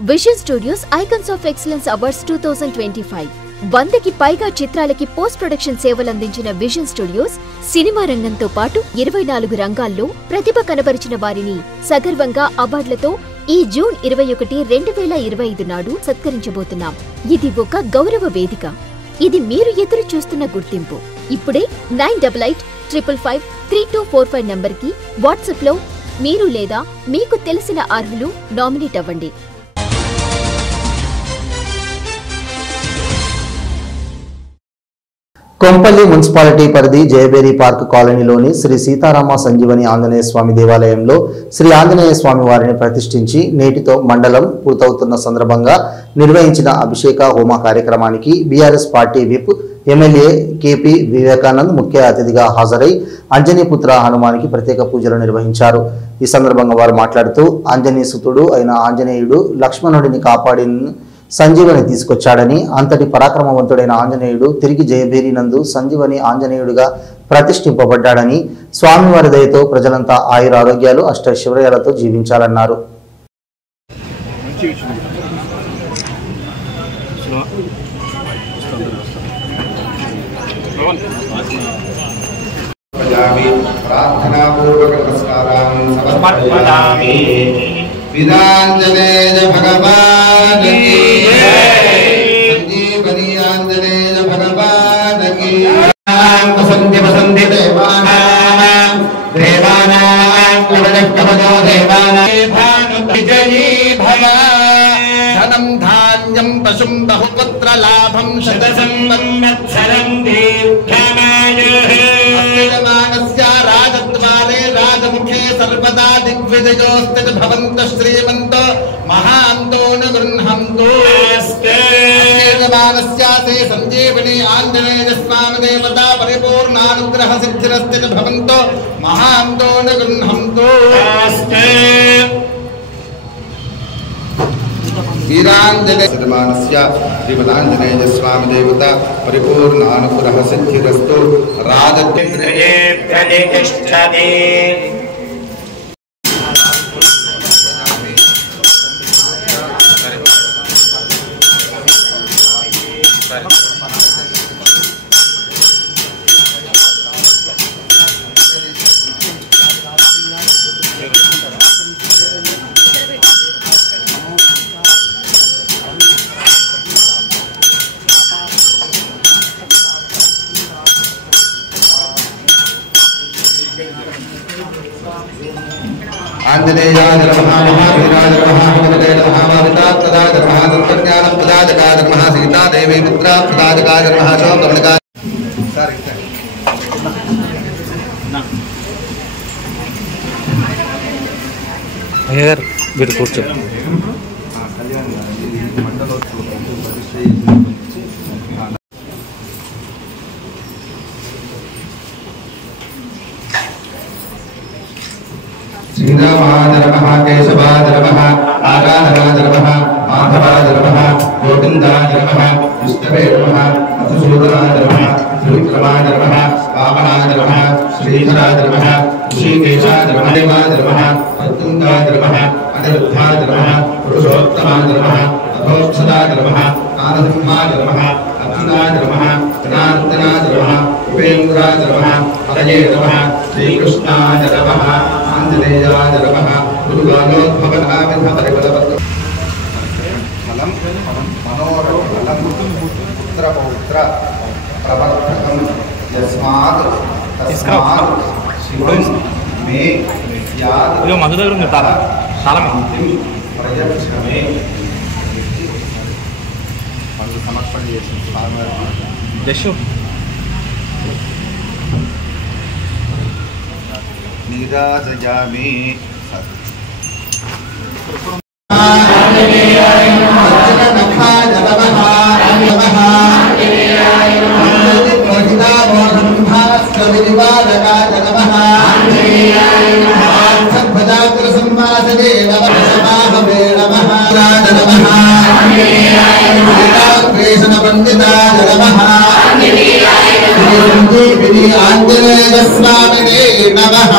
Vision studios icons of excellence awards 2025 100కి పైగా చిత్రాలకి పోస్ట్ ప్రొడక్షన్ సేవలందించిన విజన్ స్టూడియోస్ సినిమా రంగంతో పాటు 24 రంగాల్లో ప్రతిభ కనబరిచిన వారిని సగర్వంగా అవార్డులతో ఈ జూన్ 21, 2025 నాడు సత్కరించబోతున్నాం. ఇది ఒక గౌరవ వేదిక. ఇది మీరు ఎదురు చూస్తున్న గుర్తింపు. ఇప్పుడే 9888553245 నంబర్కి వాట్సాప్లో మీరు లేదా మీకు తెలిసిన అర్హులు నామినేట్ అవ్వండి. కొంపల్లి మున్సిపాలిటీ పరిధి జయబేరి పార్క్ కాలనీలోని శ్రీ సీతారామ సంజీవని ఆంజనేయ స్వామి దేవాలయంలో శ్రీ ఆంజనేయ స్వామి వారిని ప్రతిష్ఠించి నేటితో మండలం పూర్తవుతున్న సందర్భంగా నిర్వహించిన అభిషేక హోమ కార్యక్రమానికి BRS party whip MLA KP Vivekanand ముఖ్య అతిథిగా హాజరై అంజనీపుత్ర హనుమానికి ప్రత్యేక పూజలు నిర్వహించారు. ఈ సందర్భంగా వారు మాట్లాడుతూ ఆంజనేయసుతుడు అయిన ఆంజనేయుడు లక్ష్మణుడిని కాపాడి సంజీవని తీసుకొచ్చాడని, అంతటి పరాక్రమవంతుడైన ఆంజనేయుడు తిరిగి జయభేరి నందు సంజీవని ఆంజనేయుడిగా ప్రతిష్ఠింపబడ్డాడని, స్వామివారి దయతో ప్రజలంతా ఆయురారోగ్యాలు అష్టైశ్వర్యాలతో జీవించాలన్నారు. विदांजनेय भगवान की संजीवनी आंजनेय भगवान की वसंति वसंति देवानां कवचो देवानां विजयी भव धनं धान्यं पशुं बहुपुत्र लाभं शतसंवत्सरं दीर्घमायुः यजमानस्य राजद्वारे राजमुखे सर्वदा दिग्विजयोस्तित भवन्तः श्रीमन्तो महान्तो न गृह्णन्तु यजमानस्य श्री संजीवनी आंजनेय स्वामी देवता परिपूर्णानुग्रह सिद्धिरस्तित भवन्तो महान्तो न गृह्णन्तु वीरांजनेय यजमानस्य श्रीमदांजनेय स्वामी देवता परिपूर्णानुग्रह सिद्धिरस्तु राजद्वारे प्रतिष्ठते आंजनेयाय नमः महावीराय नमः हनुमते नमः वारितात्तदाय नमः तत्त्वज्ञानं प्रदायकाय नमः सीतादेवी पुत्रा प्रदायकाय नमः शोकमणिकाय अయ్యగారు మీరు కూర్చో. श्रीरामाय नमः केशवाय नमः नारायणाय नमः माधवाय नमः गोविन्दाय नमः विष्णवे नमः मधुसूदनाय नमः त्रिविक्रमाय नमः वामनाय नमः श्रीधराय नमः ऋषिकेशाय नमः देवाय नमः अत्युन्नाय नमः अनिरुद्धाय नमः पुरुषोत्तमाय नमः अधोक्षदाय नमः नारसिंहाय नमः अर्जुनाय नमः जनार्दनाय नमः उपेन्द्राय नमः हरये नमः श्रीकृष्णाय नमः आंजनेयाय नमः गुरुगालोद्भवनामिधपरिबलवत् फलं मनोरमलं पुत्रपौत्र प्रवर्धकं यस्मात् तस्मात् शिवं मे स्यात् प्रयच्छमे समर्पण చేసి निराजयामि आंजनेयाय नमः नखाय नमः नमः आंजनेयाय नमः मोहितामोहंभास्कविनिवारकाय नमः आंजनेयाय नमः सद्भजाग्र संवासदे नमः समाहवे नमः नमः आंजनेयाय नमः कृष्ण पंडिताय नमः आंजनेयाय नमः संजीवनी आंजनेय स्वामिने नमः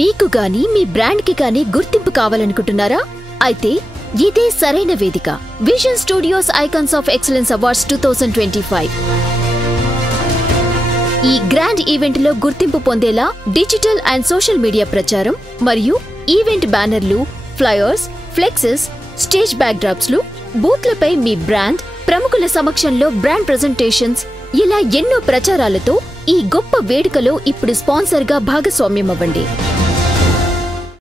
మీకు గాని మీ బ్రాండ్కి గాని గుర్తింపు కావాలనుకుంటున్నారా? అయితే ఇదే సరైన వేదిక. Vision studios icons of excellence awards 2025. ఈ గ్రాండ్ ఈవెంట్ లో గుర్తింపు పొందేలా డిజిటల్ అండ్ సోషల్ మీడియా ప్రచారం మరియు ఈవెంట్ బ్యానర్లు, ఫ్లయర్స్, ఫ్లెక్సెస్, స్టేజ్ బ్యాక్డ్రాప్స్ లు, బూత్లపై మీ బ్రాండ్, ప్రముఖుల సమక్షంలో బ్రాండ్ ప్రెజెంటేషన్స్, ఇలా ఎన్నో ప్రచారాలతో ఈ గొప్ప వేడుకలో ఇప్పుడు స్పాన్సర్గా భాగస్వామ్యం అవ్వండి.